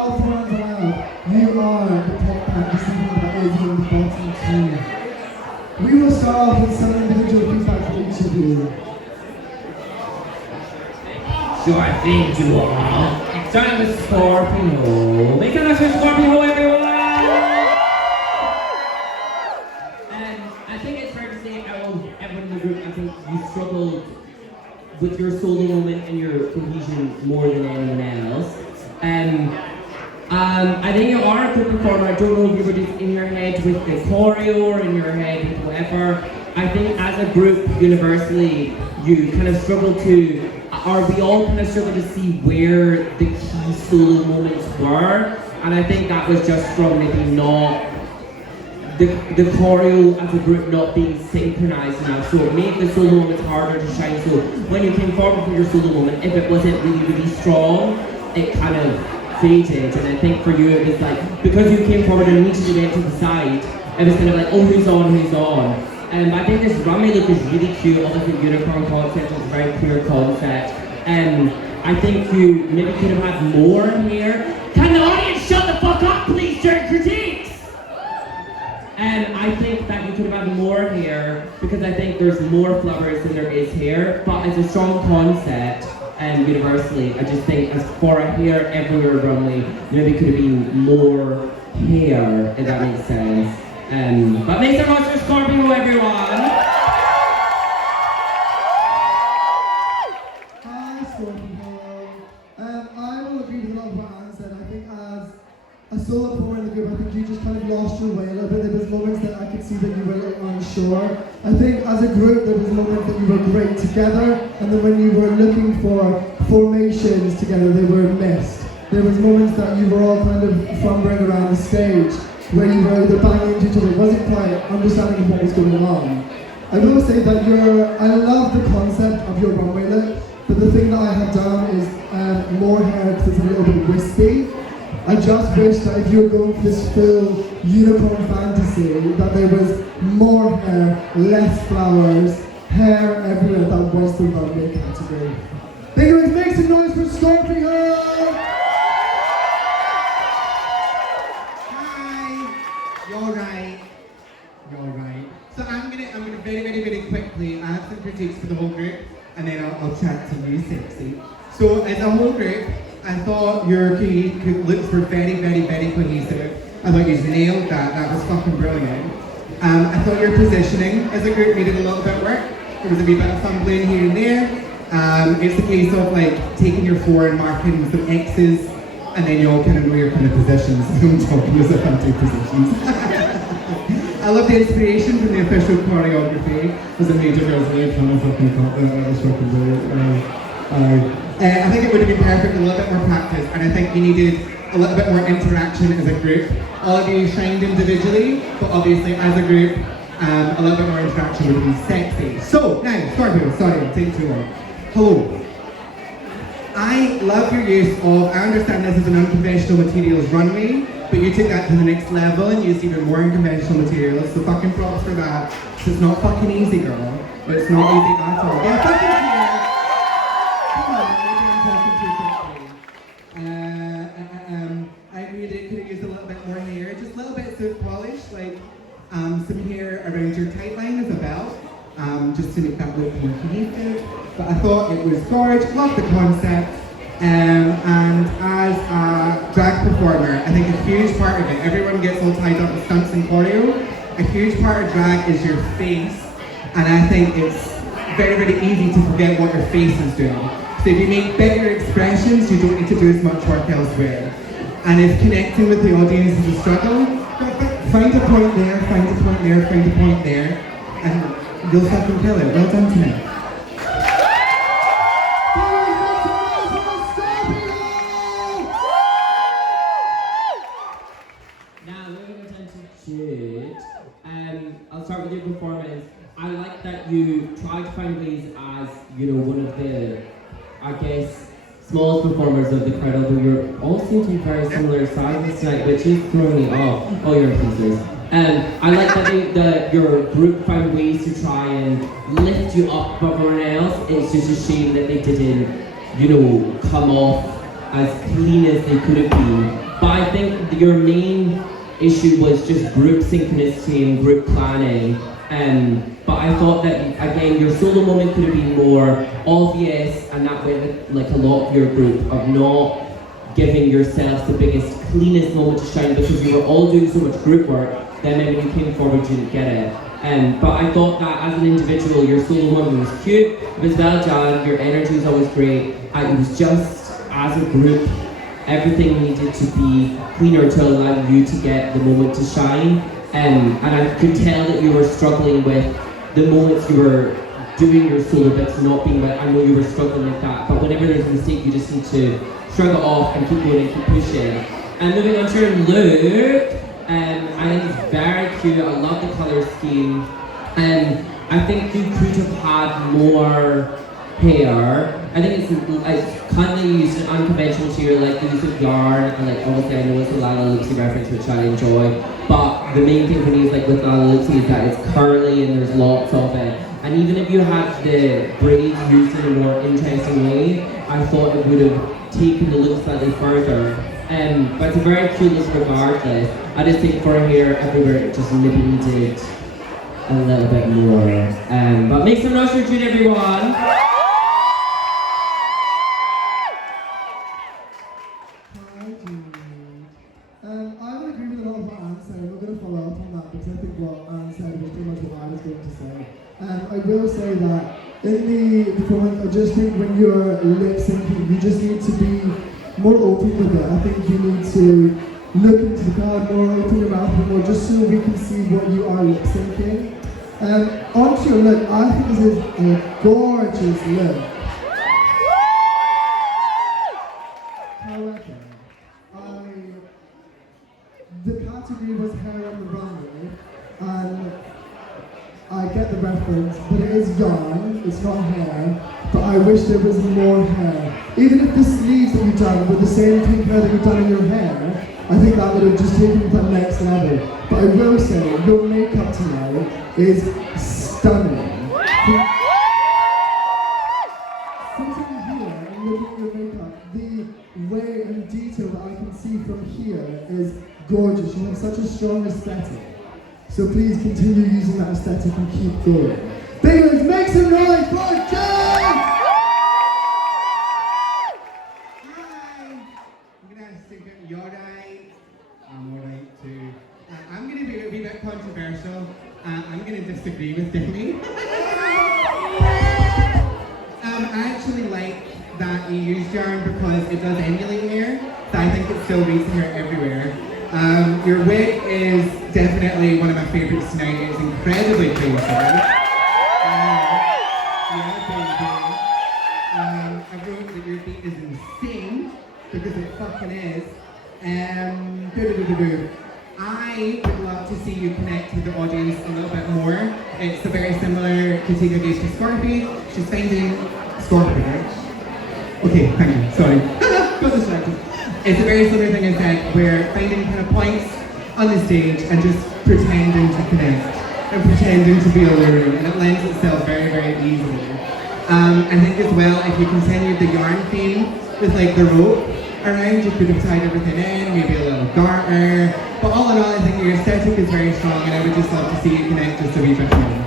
all thrown around, you are the top fantasy that is in the bottom two. We will start off with some individual feedback from each of you. Sure thing, you all. Starting with Scorpio. Make a noise for Scorpio, everyone! I think it's fair to say, everyone in the group, I think you struggled with your solo moment and your cohesion more than anyone else. I think you are a good performer. I don't know if you were just in your head with the choreo or in your head with whatever. I think as a group, universally, you kind of struggle to, or we all kind of struggle to see where the key solo moments were. And I think that was just from maybe not the choreo as a group not being synchronized enough, so it made the solo moments harder to shine. So when you came forward for your solo moment, if it wasn't really strong, it kind of faded. And I think for you it was like, because you came forward and immediately went to the side, it was kind of like, oh, who's on? I think this runway look is really cute. Obviously the unicorn concept is a very clear concept. I think you maybe could have had more here. Can the audience shut the fuck up please during critiques? I think that you could have had more here because I think there's more flowers than there is here, but it's a strong concept universally. I just think as for a hair everywhere runway, maybe could have been more hair, if that makes sense. But make some noise for Scorpio, everyone! Hi Scorpio. I will agree with a lot of what Anne said. I think as a solo performer in the group, I think you just kind of lost your way a little bit. There was moments that I could see that you were a little unsure. I think as a group there was moments that you were great together, and then when you were looking for formations together, they were missed. There was moments that you were all kind of fumbling around the stage, where you were either banging into each other, wasn't quite understanding what was going on. I will say that I love the concept of your runway look, but the thing that I have done is more hair because it's a little bit wispy. I just wish that if you were going for this full unicorn fantasy, that there was more hair, less flowers, hair everywhere. That was the runway category. Thank you, make some noise for Scorpio! You're right. So I'm gonna very quickly, I have some critiques for the whole group, and then I'll chat to you, sexy. So as a whole group, I thought your looks were very cohesive. I thought you nailed that was fucking brilliant. I thought your positioning as a group needed a little bit of work. There was a wee bit of fumbling here and there. It's a case of like taking your 4 and marking some X's, and then you all kind of know your kind of positions. I'm talking as if I'm two positions. I love the inspiration from the official choreography. There's a major girls really fun. I fucking thought that was fucking brilliant. I think it would have been perfect, a little bit more practice, and I think you needed a little bit more interaction as a group. All of you shined individually, but obviously as a group, a little bit more interaction would have been sexy. So, now, Scorpio, sorry, I'm taking too long. Hello. I love your use of, I understand this is an unconventional materials runway, but you took that to the next level and used even more unconventional materials, so fucking props for that. So it's not fucking easy, girl. But it's not easy at all. Yeah, fucking here. Come on, maybe I'm talking too quickly. I agree that it could have used a little bit more hair, just a little bit soap polish, like some hair around your tight line as a belt, just to make that look more cohesive. But I thought it was gorgeous, loved the concept. And as a drag performer, I think a huge part of it, everyone gets all tied up with stunts and choreo. A huge part of drag is your face, and I think it's very easy to forget what your face is doing. So if you make bigger expressions, you don't need to do as much work elsewhere. And if connecting with the audience is a struggle, find a point there, find a point there, find a point there, and you'll fucking kill it. Well done tonight. I'll start with your performance. I like that you tried to find ways as, one of the, I guess, smallest performers of the crowd, although you're all seem to be very similar sizes tonight, which is throwing me off. Oh, you're in pieces. I like that your group found ways to try and lift you up above everyone else. It's just a shame that they didn't, come off as clean as they could have been But I think your main issue was just group synchronicity and group planning. But I thought that, again, your solo moment could have been more obvious, and that went like a lot of your group, of not giving yourselves the biggest, cleanest moment to shine, because you were all doing so much group work, then maybe when you came forward you didn't get it. But I thought that as an individual, your solo moment was cute, it was well done, your energy was always great, and it was just, as a group, everything needed to be cleaner to allow you to get the moment to shine. And I could tell that you were struggling with the moments you were doing your solo bits not being like, I know you were struggling with that, but whenever there's a mistake you just need to shrug it off and keep going and keep pushing. And moving on to your look, I think it's very cute, I love the colour scheme, and I think you could have had more hair. I think it's kind of used and unconventional to your like use of yarn, and like obviously I know it's a Lala Luxie reference which I enjoy, but the main thing for me is like with Lala Luxie is that it's curly and there's lots of it. And even if you had the braids used in a more interesting way, I thought it would have taken the look slightly further. But it's a very cute look regardless. I just think for hair everywhere it just maybe needed a little bit more. But make some noise for Jude, everyone! I would agree with a lot of what Anne said. We're going to follow up on that because I think what Anne said was pretty much what I was going to say. I will say that in the performance, I just think when you're lip syncing, you just need to be more open with it. I think you need to look into the crowd more, open your mouth a bit more, just so we can see what you are lip syncing. Onto your look, I think this is a gorgeous look. However, the category was hair on the runway, and I get the reference, but it is yarn, it's not hair, but I wish there was more hair. Even if the sleeves that you've done were the same pink hair that you've done in your hair, I think that would have just taken it to the next level. But I will say, your makeup tonight is stunning. Sitting here and looking at your makeup, the way and detail that I can see from here is gorgeous. You have such a strong aesthetic. So please continue using that aesthetic and keep going. Bigos, make some noise for Jen! Hi! I'm gonna stick it, you're right. I'm alright too. I'm gonna be a wee bit controversial. I'm gonna disagree with Demi. I actually like that you used yarn because it does emulate hair, so I think it still reads hair everywhere. Your wig is definitely one of my favourites tonight. It's incredibly crazy. I wrote that your beat is insane because it fucking is. I would love to see you connect with the audience a little bit more. It's a very similar KikoDQ to Scorpio. She's finding Scorpio. Okay, thank you. Sorry. Got distracted. It's a very similar thing as that, where finding kind of points on the stage and just pretending to connect and pretending to be alluring, and it lends itself very, very easily. I think as well, if you continued the yarn theme with like the rope around, you could have tied everything in, maybe a little garter. But all in all, I think your aesthetic is very strong, and I would just love to see you connect just a wee bit more.